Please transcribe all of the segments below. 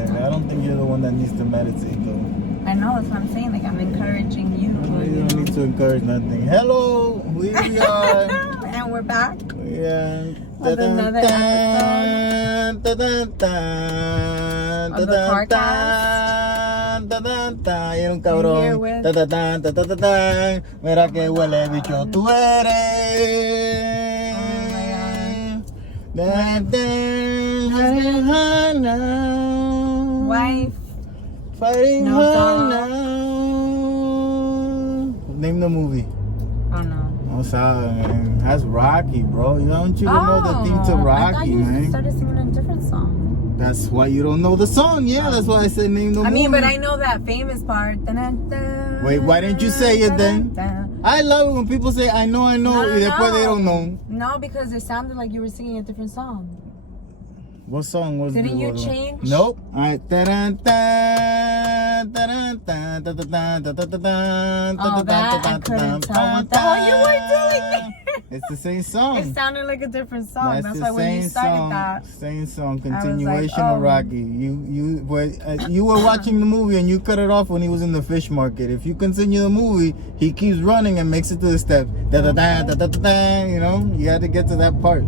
meditate. I don't think you're the one that needs to meditate, though. I know, that's what I'm saying. Like, I'm encouraging you. You don't need to encourage nothing. Hello, we are. And we're back. Yeah. With another episode of the CarCast. Y un cabrón. Mira que huele bicho tú eres. Wife. Fighting No hard dog. now. Name the movie. Oh no. Oh, sorry, man. That's Rocky, bro. You don't even know the theme to I thought Rocky, you man. started singing a different song. That's why you don't know the song. Yeah, that's why I said name the movie. I mean, but I know that famous part. Wait, why didn't you say it then? I love it when people say I know, y después they don't know. No, because it sounded like you were singing a different song. What song was it? Didn't you change? Nope. Oh, Oh, that I couldn't tell what the hell you were doing. It's the same song. It sounded like a different song. That's the why when you started song, that. Same song, I was like, continuation of Rocky. You were watching the movie and you cut it off when he was in the fish market. If you continue the movie, he keeps running and makes it to the steps. You know, you had to get to that part.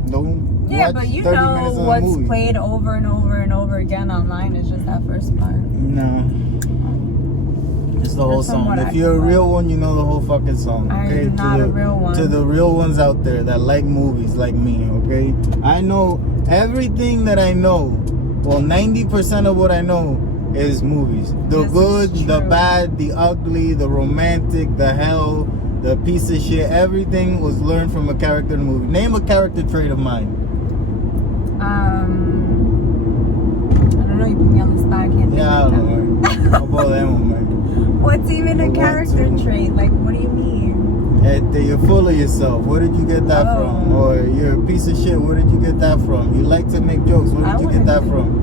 Yeah, but you know what's played over and over and over again online is just that first part. No. It's the whole song. If you're a real one, you know the whole fucking song. Okay? I'm not a real one. To the real ones out there that like movies like me, okay? I know everything that I know. Well, 90% of what I know is movies. The good, the bad, the ugly, the romantic, the hell, the piece of shit. Everything was learned from a character in a movie. Name a character trait of mine. I don't know, you put me on the spot, I can't think I don't know. How about that one, man? What's even a character trait? Like, what do you mean? You're full of yourself. Where did you get that from? Or you're a piece of shit. Where did you get that from? You like to make jokes. Where did you get that from?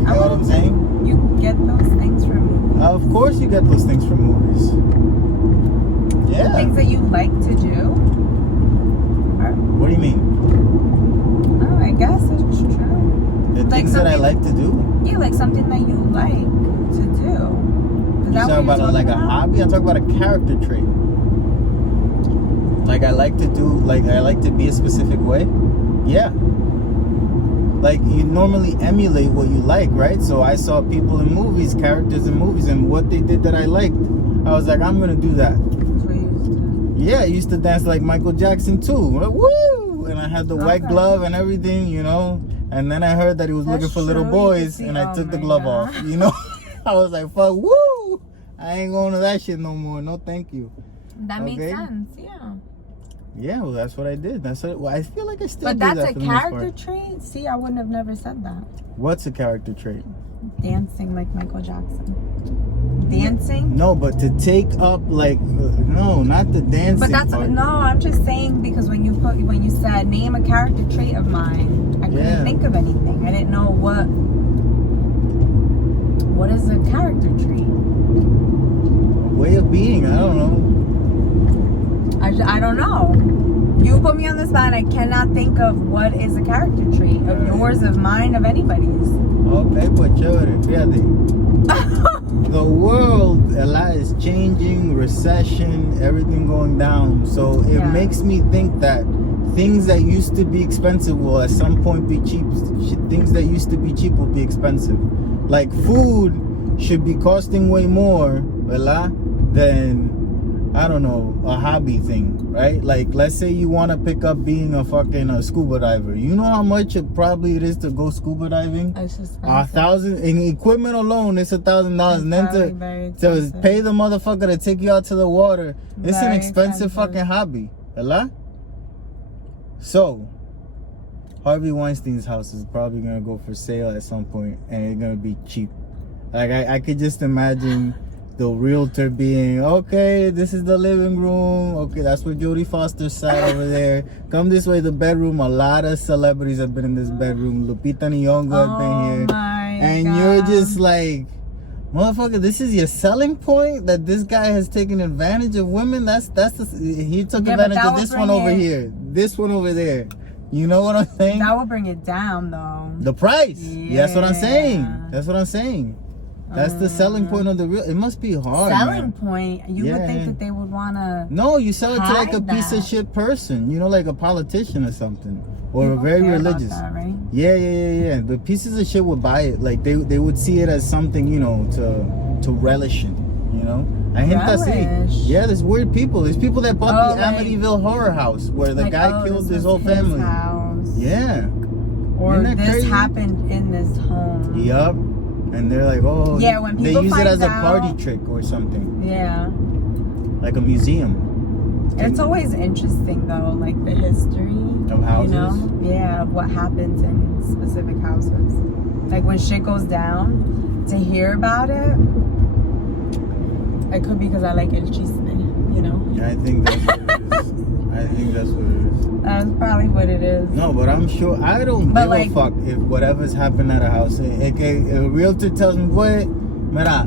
You know what I'm saying? You get those things from me. Of course you get those things from movies. Yeah. The things that you like to do? What do you mean? Oh, I guess it's true. The things that I like to do? Yeah, like something that you like to do. You talking about a hobby? I'm talking about a character trait. Like I like to do, like I like to be a specific way. Yeah. Like you normally emulate what you like, right? So I saw people in movies, characters in movies, and what they did that I liked. I was like, I'm gonna do that. Yeah, I used to dance like Michael Jackson too. Like, woo! And I had the white glove and everything, you know. And then I heard that he was looking for little boys, and I took the glove off, you know. I was like, fuck, woo! I ain't going to that shit no more. No, thank you. That makes sense, yeah. Yeah, well, that's what I did. That's what. Well, I feel like I still do that. But that's a character trait? See, I wouldn't have never said that. What's a character trait? Dancing like Michael Jackson. Dancing? No, but to take up like no, not the dancing. But that's part. No. I'm just saying because when you said name a character trait of mine, I couldn't think of anything. I didn't know what is a character trait. A way of being. I don't know. I don't know. You put me on the spot. I cannot think of what is a character trait of yours, of mine, of anybody's. Okay, pues chévere, fíjate. The world, a lot is changing, recession, everything going down. So it makes me think that things that used to be expensive will at some point be cheap. Things that used to be cheap will be expensive. Like food should be costing way more, ¿verdad? Than, I don't know, a hobby thing, right? Like, let's say you want to pick up being a fucking scuba diver. You know how much it is to go scuba diving? It's just $1,000 in equipment alone. It's $1,000, and then to pay the motherfucker to take you out to the water. It's an expensive fucking hobby, ¿verdad? So, Harvey Weinstein's house is probably gonna go for sale at some point, and it's gonna be cheap. Like I could just imagine the realtor being, okay, this is the living room. Okay, that's where Jodie Foster sat over there. Come this way, the bedroom. A lot of celebrities have been in this bedroom. Lupita Nyong'o has been here. And you're just like, motherfucker, this is your selling point? That this guy has taken advantage of women? He took advantage of this one over here. This one over there. You know what I'm saying? That will bring it down, though. The price. Yeah. That's what I'm saying. That's what I'm saying. That's the selling point of the real. It must be hard. Selling point. You would think that they would want to. No, you sell it to like a piece of shit person. You know, like a politician or something, or very religious. That, right? Yeah. The pieces of shit would buy it. Like they would see it as something, you know, to relish in. You know, I hint that see. Yeah, there's weird people. There's people that bought the Amityville horror house where the guy killed his whole family. House. Yeah. Or this crazy? Happened in this home. Yup. And they're like, oh, yeah, when people they use it as out, a party trick or something. Yeah. Like a museum. It's always interesting though, like the history of houses. You know? Yeah, of what happens in specific houses. Like when shit goes down, to hear about it, it could be because I like el chisme, you know? Yeah, I think that's what it is. I think that's what it is. That's probably what it is. No, but I'm sure I don't give a fuck if whatever's happened at a house. A realtor tells me, boy, mira,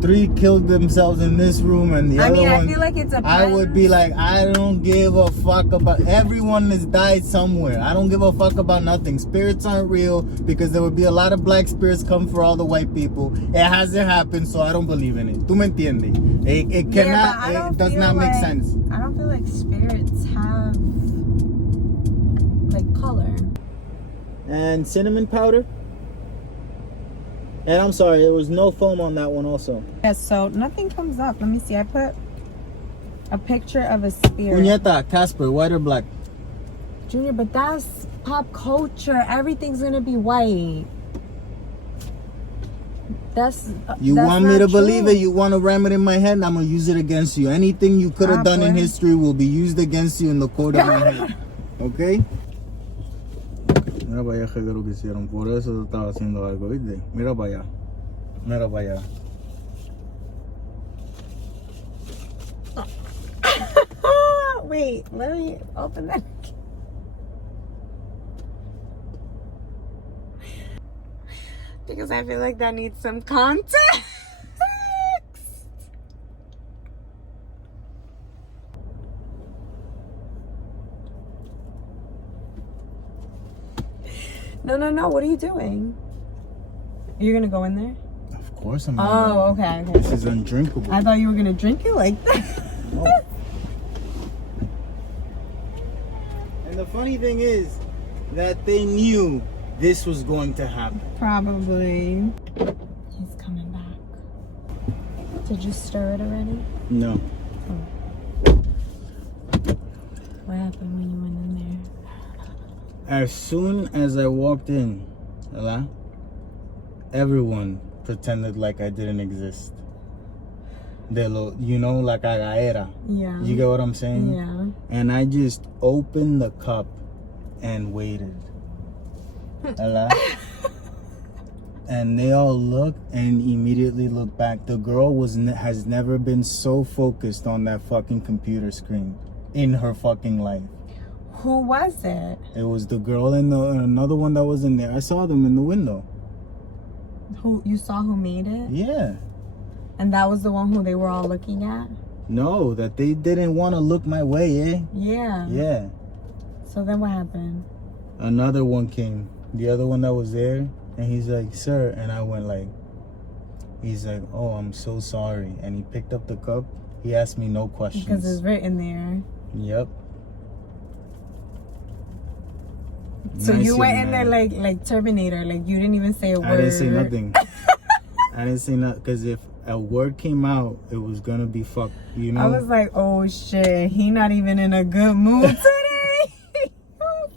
3 killed themselves in this room and the other one. I feel like it's a. I would be like, I don't give a fuck about. Everyone has died somewhere. I don't give a fuck about nothing. Spirits aren't real because there would be a lot of black spirits come for all the white people. It hasn't happened, so I don't believe in it. ¿Tú me entiendes? It cannot. It does not make sense. I don't feel like spirits have like color. And cinnamon powder. And I'm sorry, there was no foam on that one also. Yeah, so nothing comes up. Let me see. I put a picture of a spirit. Puñeta, Casper, white or black? Junior, but that's pop culture. Everything's gonna be white. That's you want me to believe it? You want to ram it in my head? I'm gonna use it against you. Anything you could have done in history will be used against you in the court of my head. Okay? Mira para allá, que lo que hicieron. Por eso estaba haciendo algo, ¿viste? Mira para allá. Mira para allá. Wait, let me open that. Because I feel like that needs some context. No. What are you doing? You're gonna go in there? Of course I'm gonna go. Okay. This is undrinkable. I thought you were gonna drink it like that. No. And the funny thing is that they knew this was going to happen. Probably. He's coming back. Did you stir it already? No. Oh. What happened when you went in there? As soon as I walked in, everyone pretended like I didn't exist. You know, like I era. Yeah. You get what I'm saying? Yeah. And I just opened the cup and waited. And they all looked and immediately looked back. The girl has never been so focused on that fucking computer screen in her fucking life. Who was it? It was the girl and another one that was in there. I saw them in the window. Who you saw who made it? Yeah. And that was the one who they were all looking at? No, that they didn't want to look my way, eh? Yeah. Yeah. So then what happened? Another one came. The other one that was there, and he's like, sir, and I went like, he's like, oh, I'm so sorry. And he picked up the cup. He asked me no questions. Because it's written there. Yep. So nice, you went in there like Terminator, like you didn't even say a word. I didn't say nothing. I didn't say nothing, because if a word came out, it was gonna be fucked, you know? I was like, oh shit, he not even in a good mood today.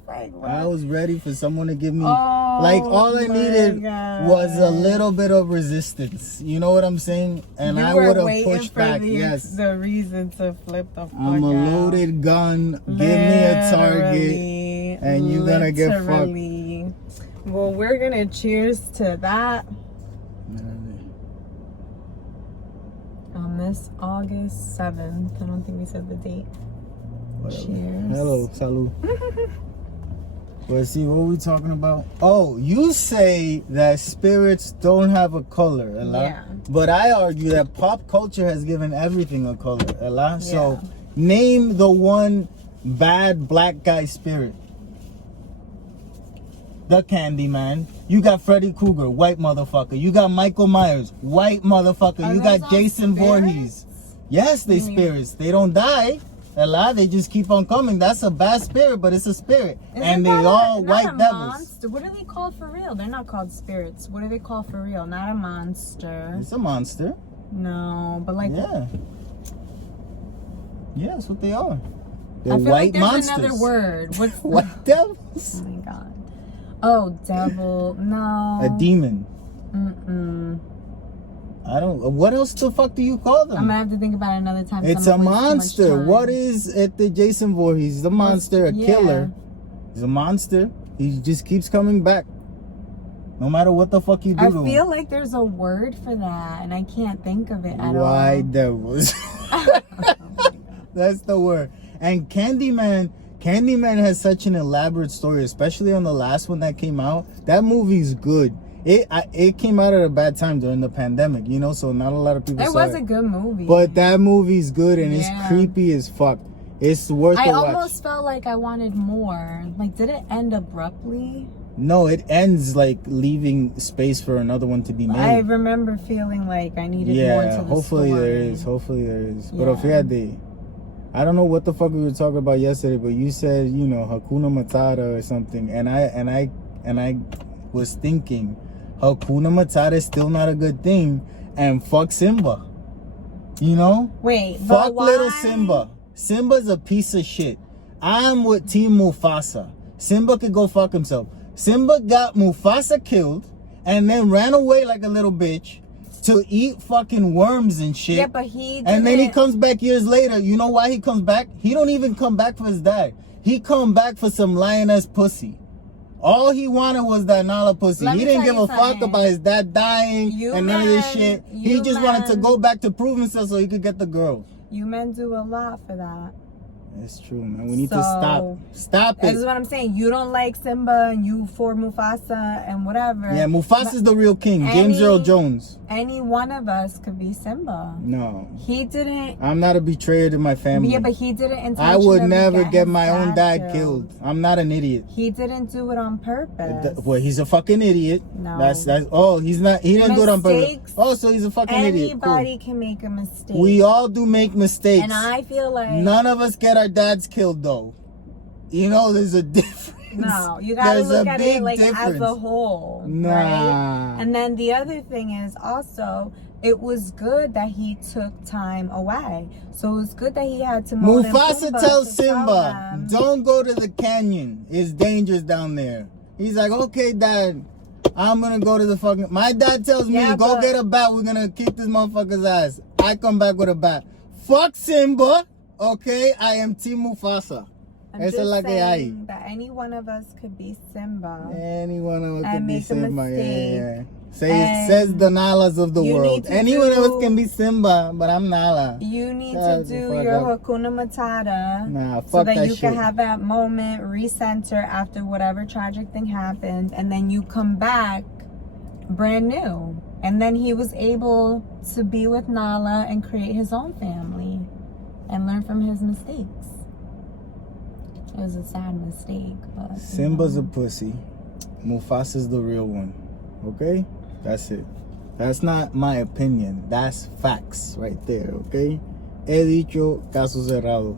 Like, I was ready for someone to give me, all I needed was a little bit of resistance. You know what I'm saying? And I would have pushed back. Yes. The reason to flip the fuck I'm a loaded gun. Give me a target, and you're gonna get fucked. Well, we're gonna cheers to that. On this August 7th. I don't think we said the date. Whatever. Cheers. Hello, salud. Let's see, what are we talking about? Oh, you say that spirits don't have a color, Ella. Yeah. But I argue that pop culture has given everything a color, Ella. Yeah. So, name the one bad black guy spirit. the Candyman. You got Freddy Krueger, white motherfucker. You got Michael Myers, white motherfucker. You got Jason Voorhees. Yes, they spirits. They don't die. A lot, they just keep on coming. That's a bad spirit, but it's a spirit. And they all white devils. Monster? What are they called for real? They're not called spirits. What are they called for real? Not a monster. It's a monster. No, but like... Yeah. Yeah, that's what they are. They're I feel white like there's monsters. another word. What's the... White devils? Oh my god. Oh, devil. No. A demon. Mm-mm. I don't... What else the fuck do you call them? I'm gonna have to think about it another time. It's a monster. What is it? The Jason Voorhees? He's a monster, a killer. He's a monster. He just keeps coming back. No matter what the fuck you do to him. I feel like there's a word for that, and I can't think of it at all. White devils. That's the word. And Candyman has such an elaborate story, especially on the last one that came out. That movie's good. It came out at a bad time during the pandemic, you know, so not a lot of people saw it. It was a good movie. But that movie's good, and it's creepy as fuck. It's worth a watch. I almost felt like I wanted more. Like, did it end abruptly? No, it ends like leaving space for another one to be made. I remember feeling like I needed more to the hopefully story. Hopefully there is. Yeah. But fíjate, I don't know what the fuck we were talking about yesterday, but you said, you know, Hakuna Matata or something, and I was thinking Hakuna Matata is still not a good thing, and fuck Simba. You know? Wait, fuck little Simba. Simba's a piece of shit. I'm with Team Mufasa. Simba could go fuck himself. Simba got Mufasa killed and then ran away like a little bitch to eat fucking worms and shit. Yeah, but he didn't... And then he comes back years later. You know why he comes back? He don't even come back for his dad. He come back for some lioness pussy. All he wanted was that Nala pussy. He didn't give a fuck about his dad dying and none of this shit. He just wanted to go back to prove himself so he could get the girl. You men do a lot for that. It's true, man. We need to stop. Stop it. This is what I'm saying. You don't like Simba and you for Mufasa and whatever. Yeah, Mufasa's the real king. James Earl Jones. Any one of us could be Simba. No. He didn't. I'm not a betrayer to my family. Yeah, but he didn't intentionally. I would never get my own dad killed. I'm not an idiot. He didn't do it on purpose. Well, he's a fucking idiot. No. That's oh, he's not. He didn't do it on purpose. Oh, so he's a fucking idiot. Anybody can make a mistake. We all do make mistakes. And I feel like none of us get our dads killed though. You know, there's a difference. No, you gotta look at it like difference. as a whole. Nah. Right? And then the other thing is also, it was good that he took time away. So it was good that he had to Mufasa tells Simba, don't go to the canyon. It's dangerous down there. He's like, okay, Dad, I'm gonna go to the fucking... My dad tells me to go get a bat. We're gonna kick this motherfucker's ass. I come back with a bat. Fuck Simba. Okay, I am Team Mufasa. I'm just saying that any one of us could be Simba. Any one of us could be Simba. Yeah. Says the Nalas of the world. Any one of us can be Simba, but I'm Nala. You need to do your Hakuna Matata. Nah, fuck so that that you can have that moment, recenter after whatever tragic thing happened, and then you come back brand new. And then he was able to be with Nala and create his own family and learn from his mistakes. It was a sad mistake, but Simba's a pussy. Mufasa's the real one. Okay? That's it. That's not my opinion. That's facts right there, okay? He dicho, caso cerrado.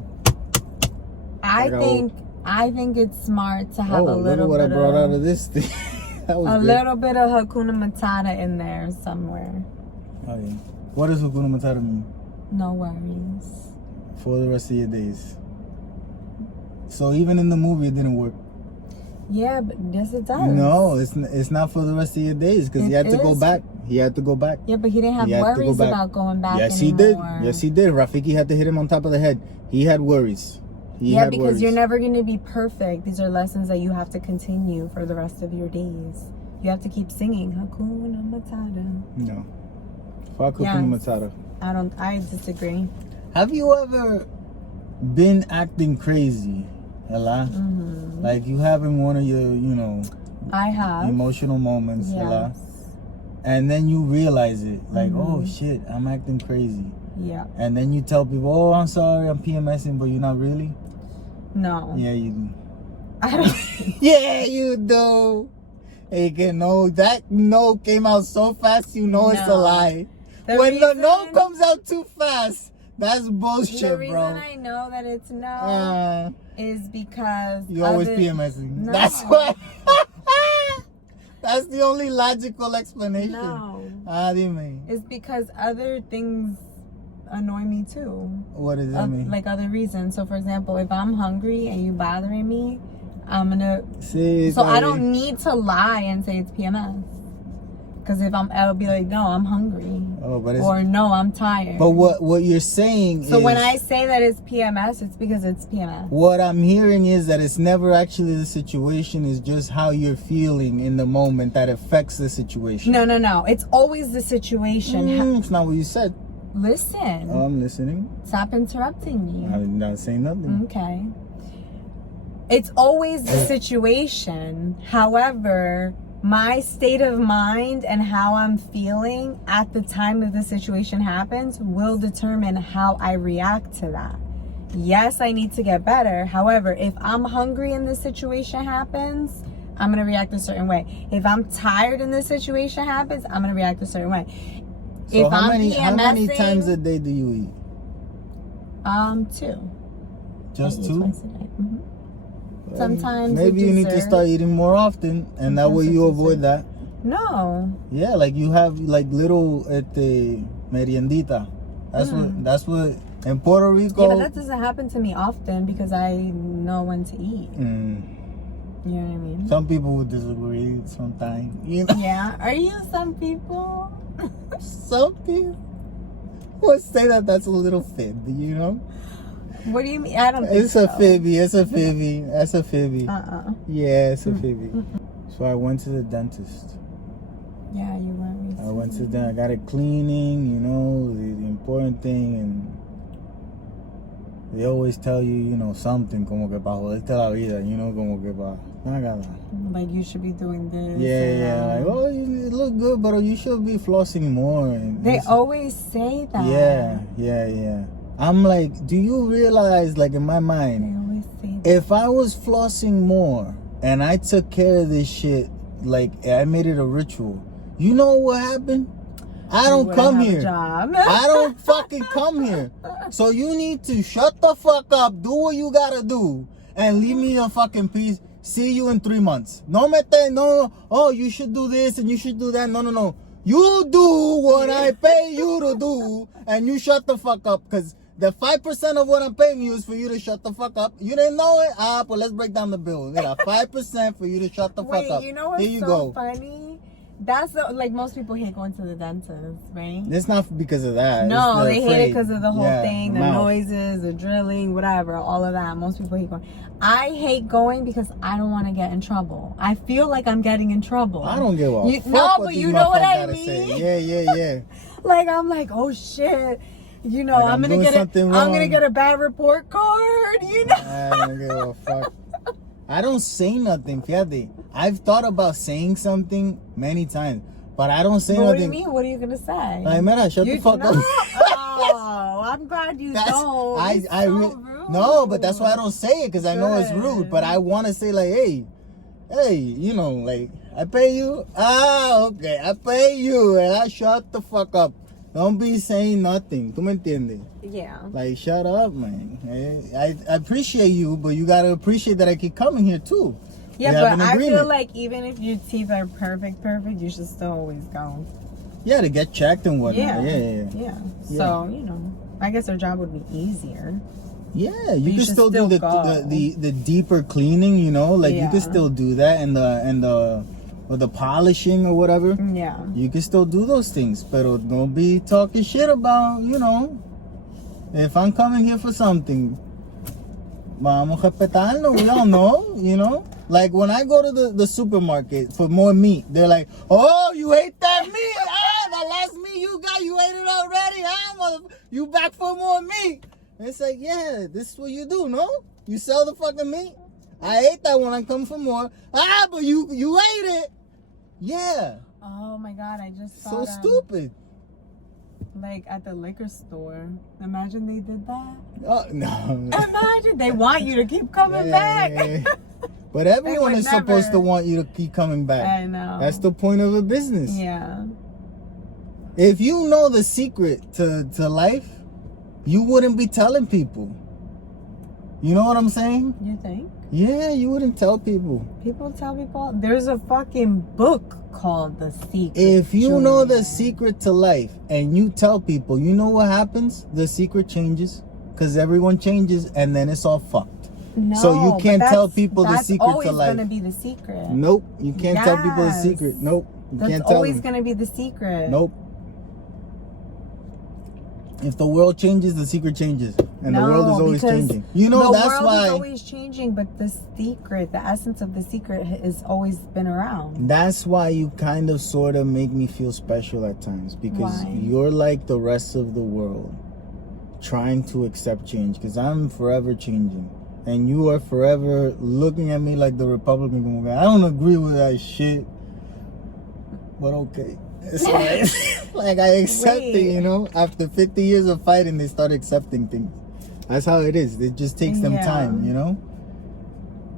I think it's smart to have a little what bit I brought out of this thing. That was little bit of Hakuna Matata in there somewhere. Oh yeah. What does Hakuna Matata mean? No worries. For the rest of your days. So even in the movie, it didn't work. Yeah, but yes, it does. No, it's not for the rest of your days because he had to go back. He had to go back. Yeah, but he didn't have worries about going back. Yes, anymore. he did. Yes, he did. Rafiki had to hit him on top of the head. He had worries. Because you're never going to be perfect. These are lessons that you have to continue for the rest of your days. You have to keep singing Hakuna Matata. No. Fuck Hakuna Matata. I disagree. Have you ever been acting crazy? Ella? Mm-hmm. Like you having one of your, I have emotional moments, yes. Ella? And then you realize it, like, oh shit, I'm acting crazy. Yeah. And then you tell people, oh, I'm sorry, I'm PMSing, but you're not really? No. Yeah, you do. I don't. Yeah, you do. Hey, que no, that no came out so fast, you know it's a lie. When the no comes out too fast, that's bullshit, bro. The reason I know that it's no is because you always PMSing. No. That's why. That's the only logical explanation. No. Dime. It's because other things annoy me too. What does that mean? Like other reasons. So, for example, if I'm hungry and you bothering me, I'm gonna. Sí, so I don't need to lie and say it's PMS. Because if I'll be like, no, I'm hungry. Oh, but it's, or no, I'm tired. But what you're saying is... So when I say that it's PMS, it's because it's PMS. What I'm hearing is that it's never actually the situation. It's just how you're feeling in the moment that affects the situation. No. It's always the situation. It's not what you said. Listen. Oh, I'm listening. Stop interrupting me. I'm not saying nothing. Okay. It's always the situation. However, my state of mind and how I'm feeling at the time that the situation happens will determine how I react to that. Yes, I need to get better. However, if I'm hungry and this situation happens, I'm going to react a certain way. If I'm tired and this situation happens, I'm going to react a certain way. So if how many times a day do you eat? 2. Just 2? Twice a day. Mm-hmm. Sometimes maybe you need to start eating more often, and that way you avoid that. No. Yeah, like you have like little meriendita. That's what in Puerto Rico. Yeah, but that doesn't happen to me often because I know when to eat. You know what I mean? Some people would disagree sometimes. You know? Yeah. Are you some people? Some people would say that that's a little fib, you know? What do you mean? I don't think it's a fibby. It's a fibby. That's a fibby. Yeah, it's a fibby. So I went to the dentist. Yeah, you went recently. I went to the. I got a cleaning. You know, the important thing, and they always tell you, you know, something como que para joderte la vida. You know, como que para. Like you should be doing this. Yeah. Like, oh, you look good, but you should be flossing more. And they always say that. Yeah. I'm like, do you realize, like in my mind, they always say that. If I was flossing more and I took care of this shit, like I made it a ritual, you know what happened? I don't come here. I don't fucking come here. So you need to shut the fuck up, do what you gotta do, and leave me in fucking peace. See you in 3 months. No, oh, you should do this and you should do that. No. You do what I pay you to do, and you shut the fuck up, because the 5% of what I'm paying you is for you to shut the fuck up. You didn't know it? But let's break down the bill. You got 5% for you to shut the fuck up. You know what's Here you so go. Funny? That's like most people hate going to the dentist, right? It's not because of that. No, they hate it because of the whole thing, the mouth. noises, the drilling, whatever, all of that. Most people hate going. I hate going because I don't want to get in trouble. I feel like I'm getting in trouble. I don't give a fuck. No, but you know what I mean? Say. Yeah. Like I'm like, oh shit. You know, like I'm gonna get a bad report card. You know. I don't give a fuck. I don't say nothing, fíjate. I've thought about saying something many times, but I don't say nothing. What do you mean? What are you gonna say? Like, man, shut the fuck up. Oh, I'm glad you don't. No, but that's why I don't say it, because I know it's rude. But I want to say like, hey, you know, like, I pay you. Okay, I pay you, and I shut the fuck up. Don't be saying nothing. ¿Tú me entiendes? Yeah. Like, shut up, man. I appreciate you, but you gotta appreciate that I keep coming here too. Yeah, but I feel like even if your teeth are perfect, you should still always go. Yeah, to get checked and whatnot. Yeah. So, you know, I guess our job would be easier. Yeah, you can still do the deeper cleaning, you know, like you can still do that, and the polishing or whatever. Yeah. You can still do those things, but don't be talking shit about, you know, if I'm coming here for something, vamos a respetarlo, we all know, you know. Like when I go to the supermarket for more meat, they're like, oh, you ate that meat? That last meat you got, you ate it already? You back for more meat? And it's like, yeah, this is what you do, no? You sell the fucking meat? I ate that one, I come for more. But you ate it. Yeah. Oh my God, I just saw so stupid. Like at the liquor store. Imagine they did that. Oh, no. Imagine. They want you to keep coming back. Yeah. But everyone is supposed to want you to keep coming back. I know. That's the point of a business. Yeah. If you know the secret to life, you wouldn't be telling people. You know what I'm saying? You think? Yeah, you wouldn't tell people. People tell people. There's a fucking book called The Secret. If you know the secret to life and you tell people, you know what happens? The secret changes. Because everyone changes and then it's all fucked. No, so you can't tell people the secret to life. That's always going to be the secret. Nope. You can't tell people the secret. Nope. You can't tell them. That's always going to be the secret. Nope. If the world changes, the secret changes. And the world is always changing. You know, that's why. The world is always changing, but the secret, the essence of the secret has always been around. That's why you kind of sort of make me feel special at times. Because you're like the rest of the world. Trying to accept change. Because I'm forever changing. And you are forever looking at me like the Republican guy. I don't agree with that shit. But okay. It's like I accept it, you know. After 50 years of fighting, they start accepting things. That's how it is. It just takes them time, you know.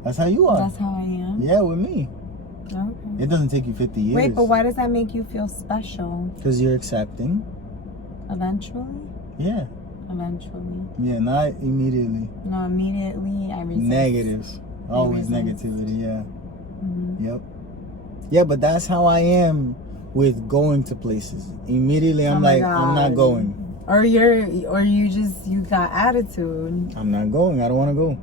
That's how you are. That's how I am. Yeah, with me. Okay. It doesn't take you 50 years. Wait, but why does that make you feel special? Because you're accepting. Eventually? Yeah. Eventually. Yeah, not immediately. No, immediately I resist. Negatives. Always negativity, yeah. Mm-hmm. Yep. Yeah, but that's how I am with going to places. Immediately I'm like, I'm not going. Or you got attitude. I'm not going. I don't want to go.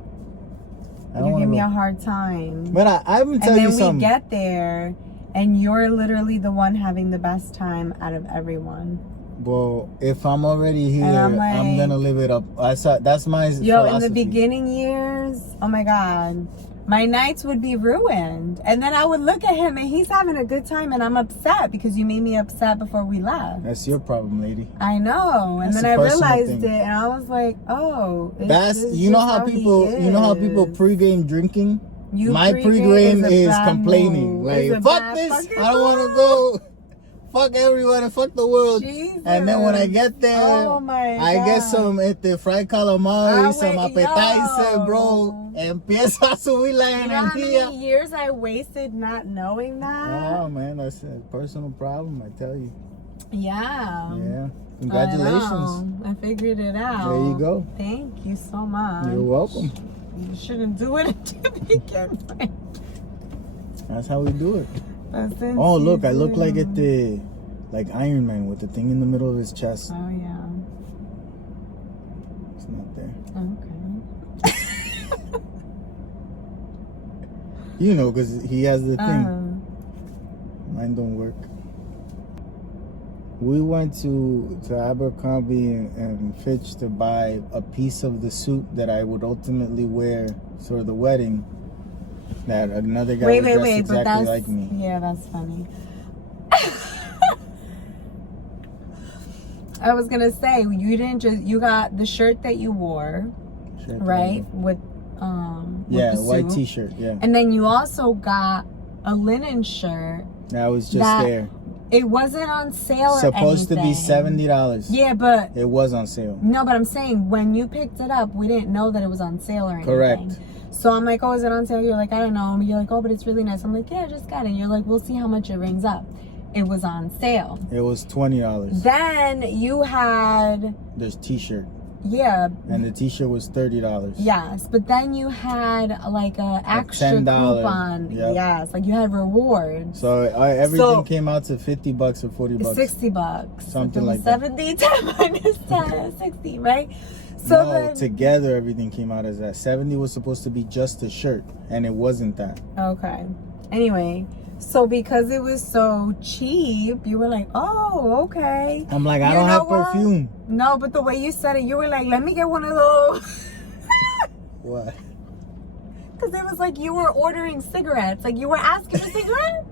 You give me a hard time. But I'm going to tell you something. And then we get there and you're literally the one having the best time out of everyone. Well, if I'm already here, I'm going to live it up. That's my philosophy. In the beginning years, oh my God, my nights would be ruined. And then I would look at him and he's having a good time and I'm upset because you made me upset before we left. That's your problem, lady. I know. And then I realized it and I was like, oh. You know how people pregame drinking? My pregame is complaining. Like, fuck this. I don't want to go. Fuck everyone and fuck the world. Jesus. And then when I get there, I get some fried calamari, some appetizer, bro. Empieza a subir la energía. You know how many years I wasted not knowing that? Oh, man, that's a personal problem, I tell you. Yeah. Yeah. Congratulations. I figured it out. There you go. Thank you so much. You're welcome. You shouldn't do it to begin with. That's how we do it. Oh, look, I look like Iron Man with the thing in the middle of his chest. Oh, yeah. It's not there. Okay. You know, because he has the thing. Mine don't work. We went to Abercrombie and Fitch to buy a piece of the suit that I would ultimately wear for the wedding. That another guy was dressed exactly like me. Yeah, that's funny. I was gonna say you got the shirt that you wore, right? With the white t-shirt, yeah. And then you also got a linen shirt. That was just there. It wasn't on sale or supposed anything. to be $70. Yeah, but it was on sale. No, but I'm saying when you picked it up, we didn't know that it was on sale or anything. Correct. So I'm like, oh, is it on sale? You're like, I don't know. And you're like, oh, but it's really nice. I'm like, yeah, I just got it. And you're like, we'll see how much it rings up. It was on sale. It was $20. Then you had... There's t-shirt. Yeah. And the t-shirt was $30. Yes, but then you had like a extra coupon. Yep. Yes, like you had rewards. So everything came out to $50 or $40. $60. Something like that. 70 minus 10, 60, right? So no, together everything came out as that. 70 was supposed to be just a shirt, and it wasn't that. Okay. Anyway, so because it was so cheap, you were like, oh, okay. I'm like, I don't have perfume. No, but the way you said it, you were like, let me get one of those. What? Because it was like you were ordering cigarettes. Like you were asking for cigarettes.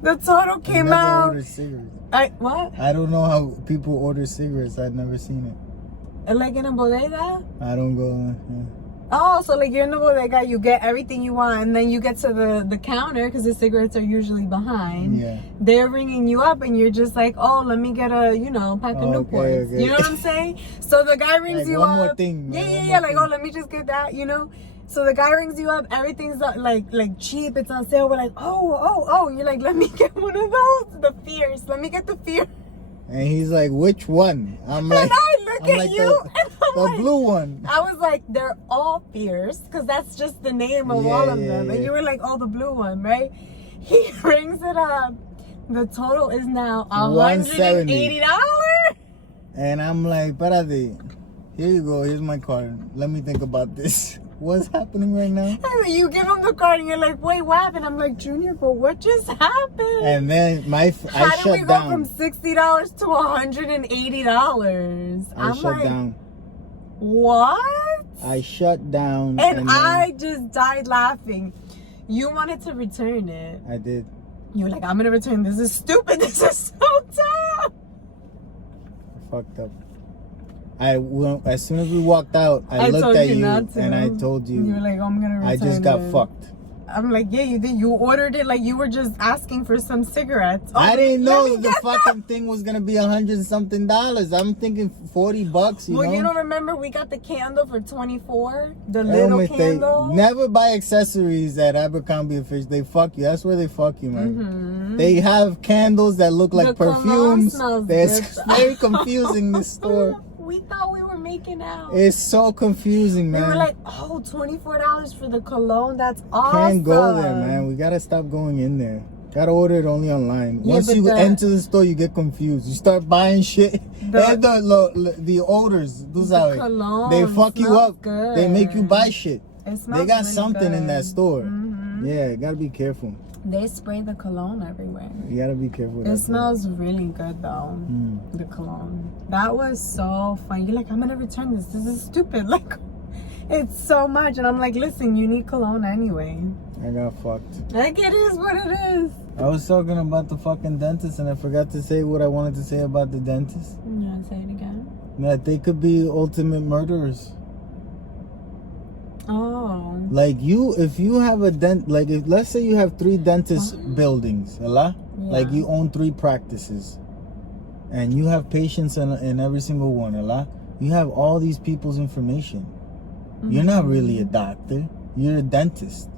The total came out. Ordered cigarettes. What? I don't know how people order cigarettes. I've never seen it. Like in a bodega? I don't go. Yeah. Oh, so like you're in the bodega, you get everything you want, and then you get to the counter because the cigarettes are usually behind. Yeah. They're ringing you up, and you're just like, oh, let me get a pack of Newports. Okay. You know what I'm saying? So the guy rings like you one up. More thing. Yeah. Like, oh, let me just get that. So the guy rings you up, everything's like cheap, it's on sale. We're like, oh. You're like, let me get one of those, the Fierce. Let me get the Fierce. And he's like, which one? I'm like, and I look at like you, the blue one. I was like, they're all Fierce, because that's just the name of all of them. Yeah. And you were like, oh, the blue one, right? He rings it up. The total is now $180. And I'm like, espérate. Here you go. Here's my card. Let me think about this. What's happening right now? And you give him the card and you're like, wait, what happened? I'm like, Junior, but what just happened? And then I shut down. How did we go from $60 to $180? I shut down. What? I shut down. And I just died laughing. You wanted to return it. I did. You were like, I'm going to return this. This is stupid. This is so dumb. Fucked up. As soon as we walked out, I looked at you and I told you. You were like, oh, I'm gonna return I just got fucked. I'm like, yeah, you did. You ordered it like you were just asking for some cigarettes. I didn't know the fucking thing was gonna be $100-something. I'm thinking $40. You know? You don't remember we got the candle for $24? The little candle. Never buy accessories at Abercrombie and Fitch. They fuck you. That's where they fuck you, man. Mm-hmm. They have candles that look like perfumes. It's good. very confusing. This store. We thought we were making out. It's so confusing, man. We were like, oh, $24 for the cologne. That's awesome. Can't go there, man. We gotta stop going in there. Gotta order it only online. Once you enter the store, you get confused. You start buying shit. The odors, cologne, they fuck you up. Good. They make you buy shit. They got something good. in that store. Mm-hmm. Yeah, gotta be careful. They spray the cologne everywhere. You gotta be careful. It smells really good though. The cologne. That was so fun. You're like, I'm gonna return this. This is stupid. Like, it's so much. And I'm like, listen, you need cologne anyway. I got fucked. Like, it is what it is. I was talking about the fucking dentist and I forgot to say what I wanted to say about the dentist. You wanna say it again? That they could be ultimate murderers. Oh. Like if you have a let's say you have 3 dentist buildings, like you own 3 practices, and you have patients in every single one, you have all these people's information. Mm-hmm. You're not really a doctor. You're a dentist.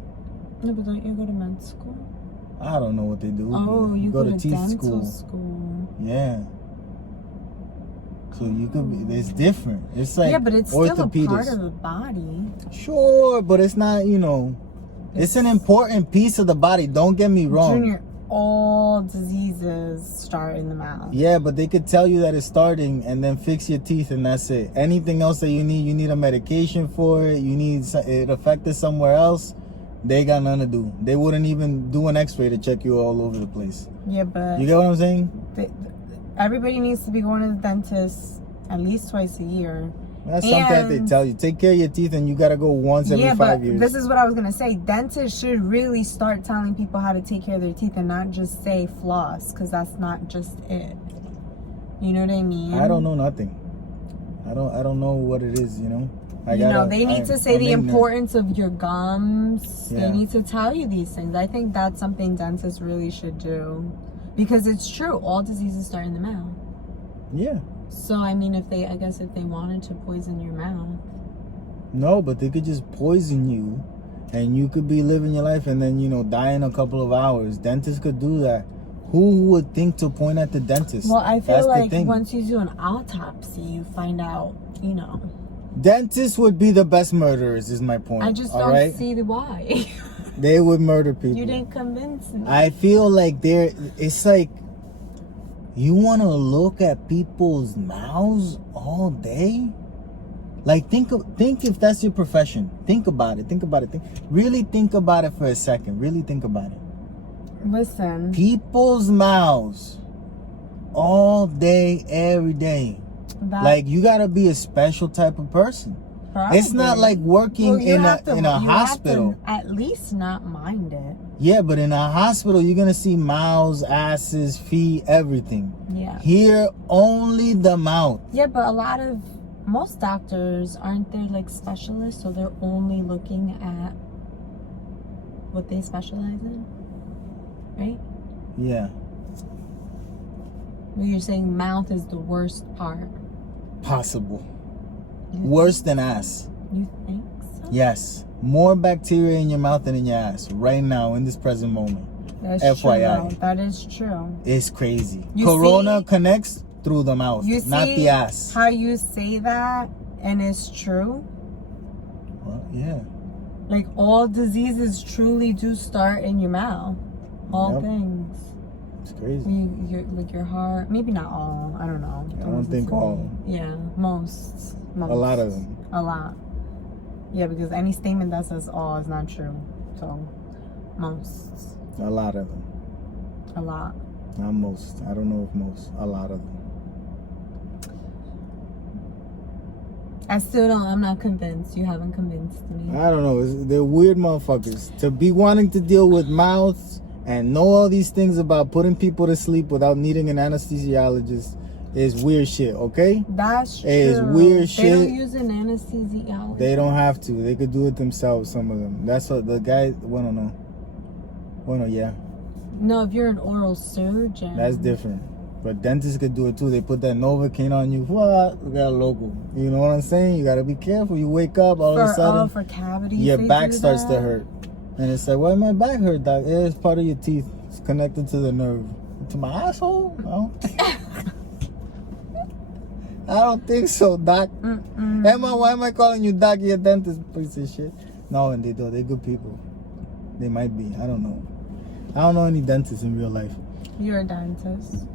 No, but don't you go to med school? I don't know what they do. Oh, you go to teeth dental school. Yeah. So you could be, it's different. It's like but it's still a part of the body. Sure, but it's not, it's an important piece of the body. Don't get me wrong. Junior, all diseases start in the mouth. Yeah, but they could tell you that it's starting and then fix your teeth and that's it. Anything else that you need a medication for it. You need it affected somewhere else. They got nothing to do. They wouldn't even do an X-ray to check you all over the place. Yeah, but you get what I'm saying? Everybody needs to be going to the dentist at least twice a year. That's something that they tell you. Take care of your teeth and you got to go once every 5 years. This is what I was going to say. Dentists should really start telling people how to take care of their teeth and not just say floss, because that's not just it. You know what I mean? I don't know nothing. I don't know what it is, They need to say the importance of your gums. Yeah. They need to tell you these things. I think that's something dentists really should do. Because it's true, all diseases start in the mouth. Yeah. So, I mean, if they wanted to poison your mouth. No, but they could just poison you and you could be living your life and then, die in a couple of hours. Dentists could do that. Who would think to point at the dentist? Well, I feel like once you do an autopsy, you find out, Dentists would be the best murderers, is my point. I just don't see the why. They would murder people. You didn't convince me. I feel like it's like you want to look at people's mouths all day. Like think if that's your profession. Think about it. Really think about it for a second. Really think about it. Listen. People's mouths all day, every day. Like you gotta be a special type of person. Probably. It's not like working in a hospital. Have to at least not mind it. Yeah, but in a hospital, you're gonna see mouths, asses, feet, everything. Yeah. Here, only the mouth. Yeah, but most doctors aren't they like specialists, so they're only looking at what they specialize in, right? Yeah. Well, you're saying mouth is the worst part. Possible. Worse than ass. You think so? Yes. More bacteria in your mouth than in your ass right now in this present moment. That's FYI. true. That is true. It's crazy. You Corona connects through the mouth, not the ass. How you say that and it's true? Well, yeah. Like all diseases truly do start in your mouth. All Yep. things. It's crazy. Like your heart. Maybe not all. I don't know. I don't think all. Yeah, most. A lot of them. A lot. Yeah, because any statement that says all is not true. So, most. A lot of them. A lot. Not most. I don't know if most. A lot of them. I still don't. I'm not convinced. You haven't convinced me. I don't know. They're weird motherfuckers. To be wanting to deal with mouths and know all these things about putting people to sleep without needing an anesthesiologist is weird shit, okay? That's true. It's weird shit. They don't use an anesthesiologist. They don't have to. They could do it themselves, some of them. That's what the guy, well, no. Well, no, yeah. No, if you're an oral surgeon. That's different. But dentists could do it too. They put that Novocaine on you. What? You got a local. You know what I'm saying? You got to be careful. You wake up all of a sudden. For cavities. Your back starts to hurt. And it's like, why my back hurt, doc? Yeah, it's part of your teeth. It's connected to the nerve. To my asshole? No. I don't think so, doc. Emma, why am I calling you doc? You're a dentist, piece of shit. No, and they do. They're good people. They might be. I don't know. I don't know any dentists in real life. You're a dentist.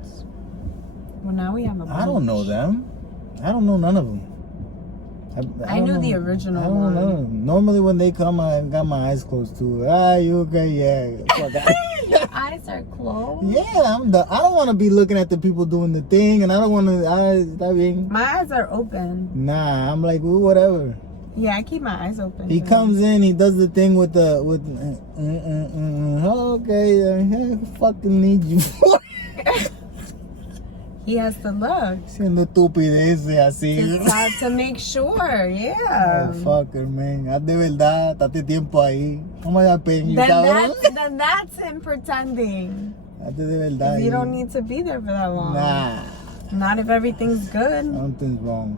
Well, now we have a bunch. I don't know them. I don't know none of them. I knew the original I don't know. one. Normally when they come, I got my eyes closed too. You okay? Yeah. Your eyes are closed? Yeah, I don't want to be looking at the people doing the thing, and I don't want to. My eyes are open. Nah, I'm like, ooh, whatever. Yeah, I keep my eyes open. He comes in, he does the thing with okay, I fucking need you for. He has to look. Siendo estupidez así. To make sure, yeah. Fucker, man. Haz de verdad, date tiempo ahí. No me da pena, cabrón. Then that's him pretending. Haz de verdad. You don't need to be there for that long. Nah. Not if everything's good. Something's wrong.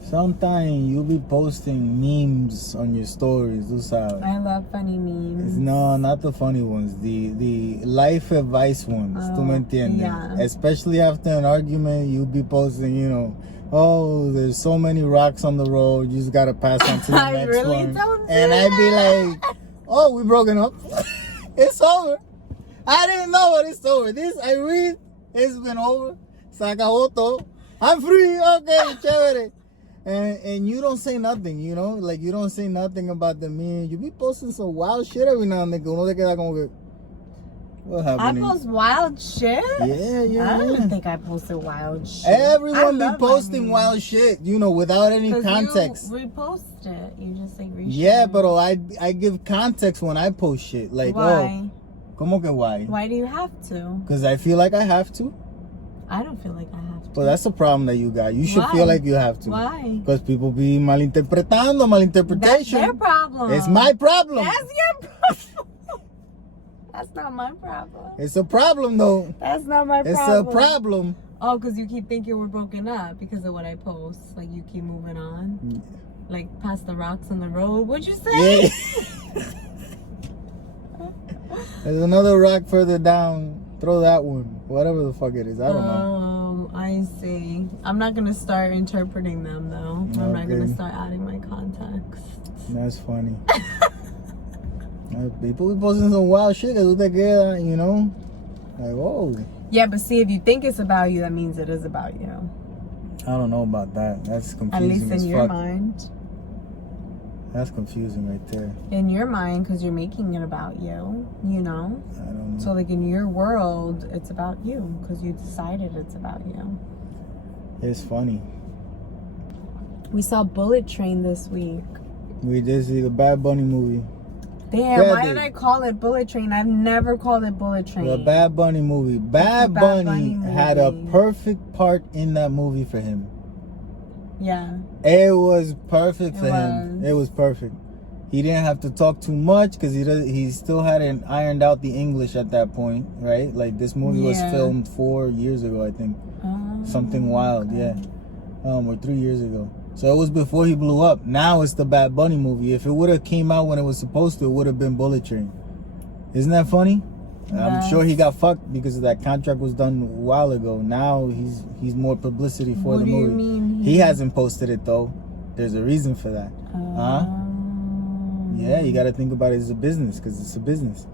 Sometimes you'll be posting memes on your stories, tú sabes. I love funny memes. No, not the funny ones. The life advice ones. ¿Tú me entiendes? Yeah. Especially after an argument, you'll be posting, oh, there's so many rocks on the road. You just gotta pass on to the I next really one. don't do and I'd be like, oh, we broken up. It's over. I didn't know what it's over. I read. It's been over. Se acabó todo. I'm free. Okay, chévere. And you don't say nothing, like you don't say nothing about the meme. You be posting some wild shit every now and then. Uno te queda como que, what happened? I post wild shit? Yeah. I don't think I posted wild shit. Everyone be posting wild shit, without any context. You repost it. You just like reshare. Yeah, but I give context when I post shit. Like, why? ¿Cómo que why? Why do you have to? Because I feel like I have to. I don't feel like I have to. Well, that's the problem that you got. You should Why? feel like you have to. Why? Because people be malinterpretation. That's their problem. It's my problem. That's your problem. That's not my problem. It's a problem, though. That's not my problem. It's a problem. Oh, because you keep thinking we're broken up because of what I post. Like, you keep moving on. Yeah. Like, past the rocks on the road. What'd you say? Yeah. There's another rock further down. Throw that one. Whatever the fuck it is. I don't know. Oh, I see. I'm not going to start interpreting them, though. I'm not going to start adding my context. That's funny. People be posting some wild shit que tú te quedas, Like, whoa. Yeah, but see, if you think it's about you, that means it is about you. I don't know about that. That's confusing. At least as in your fuck. mind. That's confusing right there. In your mind, because you're making it about you, I don't know. So, like, in your world, it's about you because you decided it's about you. It's funny. We saw Bullet Train this week. We did see the Bad Bunny movie. Damn, why did I call it Bullet Train? I've never called it Bullet Train. The Bad Bunny movie. Bad Bunny had a perfect part in that movie for him. Yeah. It was perfect for him. It was perfect. He didn't have to talk too much because he still hadn't ironed out the English at that point, right? Like, this movie was filmed 4 years ago, I think. Something wild, yeah. Or 3 years ago. So it was before he blew up. Now it's the Bad Bunny movie. If it would have came out when it was supposed to, it would have been Bullet Train. Isn't that funny? Yes. I'm sure he got fucked because that contract was done a while ago. Now he's more publicity for the movie. What do you mean? He hasn't posted it though. There's a reason for that. Yeah, you got to think about it as a business because it's a business.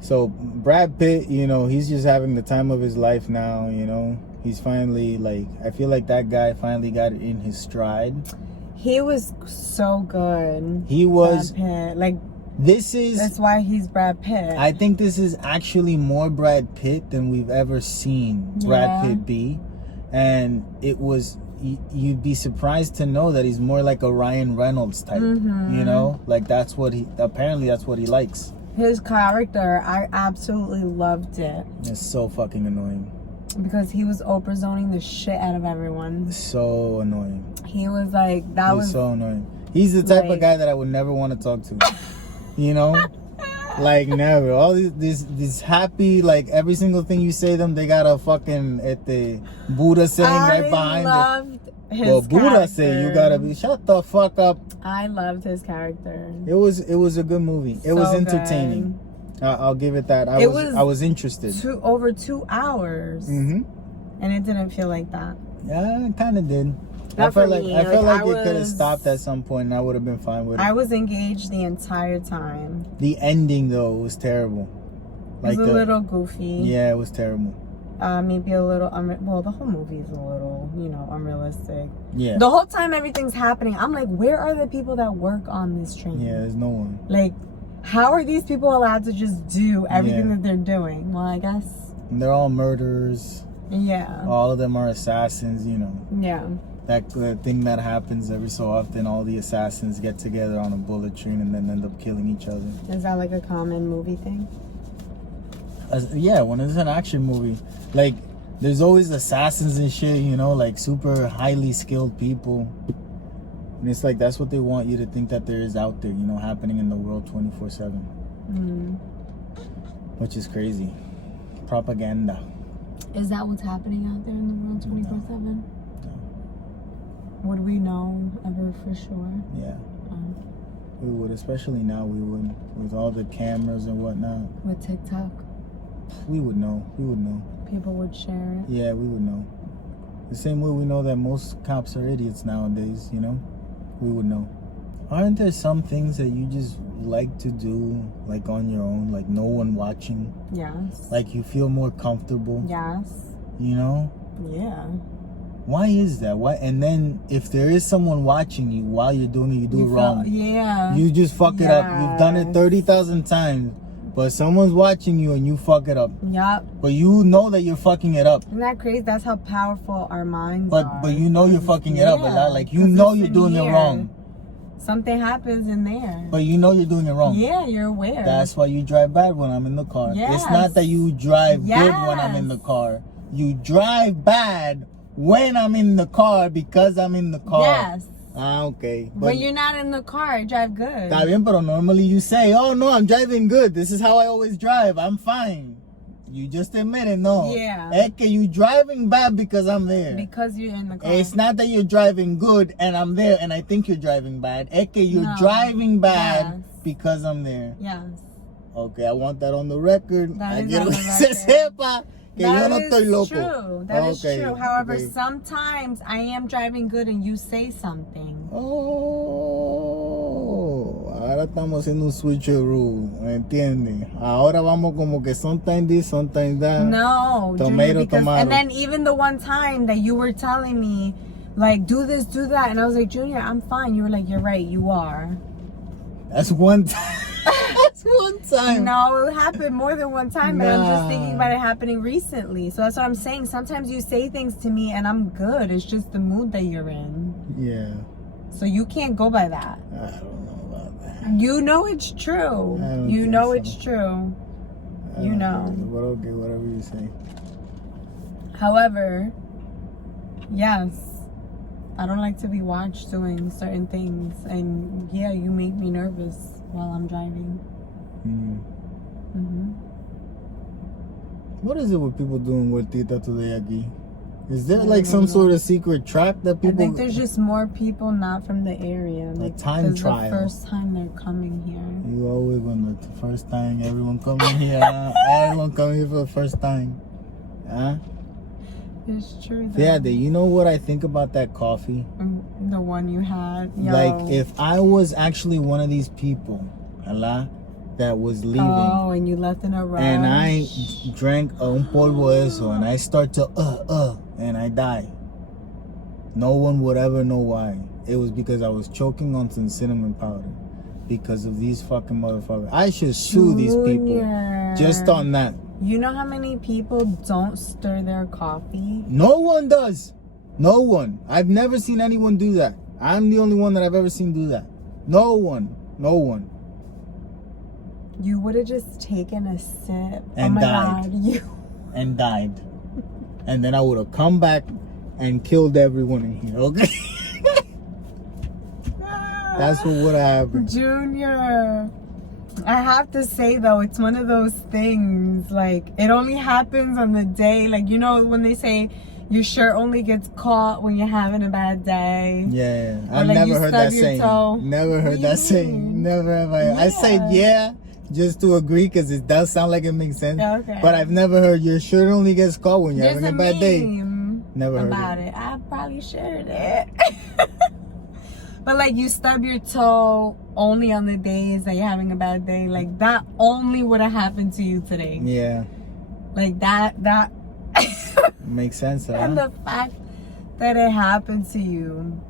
So Brad Pitt, you know, he's just having the time of his life now, you know. He's finally, like, I feel like that guy finally got it in his stride. He was so good. He was. Brad Pitt. Like, that's why he's Brad Pitt. I think this is actually more Brad Pitt than we've ever seen Brad Pitt be. And it was, you'd be surprised to know that he's more like a Ryan Reynolds type, you know? Like, apparently that's what he likes. His character, I absolutely loved it. It's so fucking annoying. Because he was Oprah zoning the shit out of everyone. So annoying. He was like, so annoying. He's the type of guy that I would never want to talk to. You know? Like, never. All this happy, like, every single thing you say them, they got a fucking, the Buddha saying right behind it. I loved his Well, Buddha character. say you gotta be, shut the fuck up. I loved his character. It was a good movie. It was entertaining. I'll give it that. I was interested. Over 2 hours. And it didn't feel like that. Yeah, it kind of did. I felt like it could have stopped at some point and I would have been fine with it. I was engaged the entire time. The ending, though, was terrible. It was a little goofy. Yeah, it was terrible. Maybe a little, well, the whole movie is a little, you know, unrealistic. Yeah. The whole time everything's happening, I'm like, where are the people that work on this train? Yeah, there's no one. Like, how are these people allowed to just do everything that they're doing? Well, I guess. And they're all murderers. Yeah. All of them are assassins, you know. Yeah. That thing that happens every so often, all the assassins get together on a bullet train and then end up killing each other. Is that like a common movie thing? Yeah, when it's an action movie. Like, there's always assassins and shit, you know, like super highly skilled people. And it's like, that's what they want you to think that there is out there, you know, happening in the world 24/7. Which is crazy. Propaganda. Is that what's happening out there in the world 24/7? Would we know ever for sure? Yeah. We would, especially now we would. With all the cameras and whatnot. With TikTok? We would know. People would share it? Yeah, we would know. The same way we know that most cops are idiots nowadays, you know? We would know. Aren't there some things that you just like to do, like on your own, like no one watching? Yes. Like you feel more comfortable? Yes. You know? Yeah. Why is that? Why? And then if there is someone watching you while you're doing it, you do it wrong. Yeah. You just fuck it up. You've done it 30,000 times, but someone's watching you and you fuck it up. Yup. But you know that you're fucking it up. Isn't that crazy? That's how powerful our minds are. But you know you're fucking it up a lot. Like you know you're doing it wrong. Something happens in there. But you know you're doing it wrong. Yeah, you're aware. That's why you drive bad when I'm in the car. Yes. It's not that you drive good when I'm in the car. You drive bad when I'm in the car because I'm in the car. Yes. Okay. But you're not in the car, I drive good. Está bien, pero normally you say, oh no, I'm driving good. This is how I always drive. I'm fine. You just admit it, no. Yeah. Es que you driving bad because I'm there. Because you're in the car. It's not that you're driving good and I'm there and I think you're driving bad. Es que you're driving bad because I'm there. Yes. Okay, I want that on the record. That is quiero on the que se record. sepa que yo no estoy loco. True. That is true. However, sometimes I am driving good and you say something. Oh, ahora estamos haciendo un switcheroo, ¿me entiendes? Ahora vamos como que sometimes this, sometimes that. No, tomato, Junior, tomato. And then even the one time that you were telling me, like, do this, do that, and I was like, Junior, I'm fine. You were like, you're right, you are. That's one time. That's one time. No, it happened more than one time, but I'm just thinking about it happening recently. So that's what I'm saying. Sometimes you say things to me and I'm good. It's just the mood that you're in. Yeah. So you can't go by that. I don't know about that. You know it's true. You know it's true. You know. But okay, whatever you say. However, yes, I don't like to be watched doing certain things. And yeah, you make me nervous while I'm driving. What is it with people doing vueltita today aquí? Is there like some sort of secret track that people? I think there's just more people not from the area. Like time trial. The first time they're coming here. You always want the first time. Everyone coming here. Everyone coming here for the first time. Huh? It's true. Though. Yeah, you know what I think about that coffee? The one you had. Yo. Like if I was actually one of these people, that was leaving. Oh, and you left in a rush. And I drank un polvo eso, and I start to and I die. No one would ever know why. It was because I was choking on some cinnamon powder. Because of these fucking motherfuckers. I should sue these people just on that. You know how many people don't stir their coffee? No one does. No one. I've never seen anyone do that. I'm the only one that I've ever seen do that. No one. No one. You would have just taken a sip. And oh my died. God, and died. And then I would have come back and killed everyone in here, okay? That's what would have happened. Junior, I have to say though, it's one of those things, like, it only happens on the day, like, you know, when they say your shirt only gets caught when you're having a bad day. Yeah, or I've like never heard that your saying. Toe. Never heard that saying. Never have I. Yeah. I said yeah, just to agree, because it does sound like it makes sense. Okay. But I've never heard your shirt only gets caught when you're There's having a bad day. Never heard about it. I probably shared it. But like you stub your toe only on the days that you're having a bad day. Like that only would have happened to you today. Yeah. Like that makes sense, huh? And the fact that it happened to you.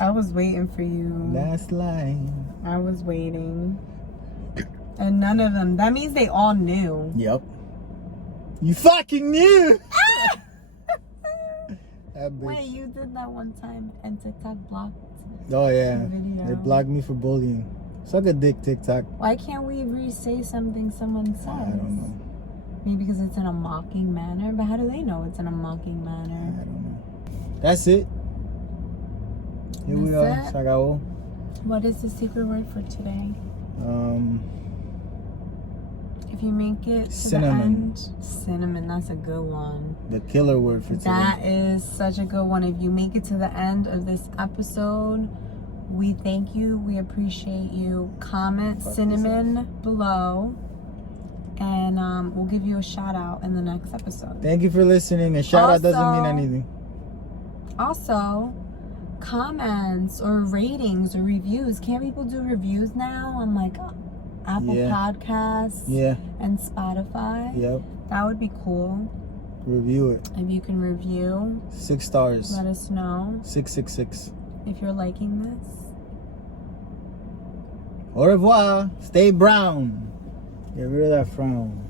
I was waiting for you. Last line. I was waiting. And none of them. That means they all knew. Yep. You fucking knew! Wait, you did that one time and TikTok blocked. Oh yeah. The video. They blocked me for bullying. Suck a dick, TikTok. Why can't we re-say something someone says? I don't know. Maybe because it's in a mocking manner. But how do they know it's in a mocking manner? I don't know. That's it. Here we are. Se acabó. What is the secret word for today? If you make it to cinnamon. the end, cinnamon, that's a good one. The killer word for today. That is such a good one. If you make it to the end of this episode, we thank you. We appreciate you. Comment cinnamon below, and we'll give you a shout out in the next episode. Thank you for listening. A shout out doesn't mean anything. Also, comments or ratings or reviews. Can't people do reviews now on like Apple Podcasts and Spotify? Yep. That would be cool. Review it. If you can review. 6 stars. Let us know. 666. If you're liking this. Au revoir. Stay brown. Get rid of that frown.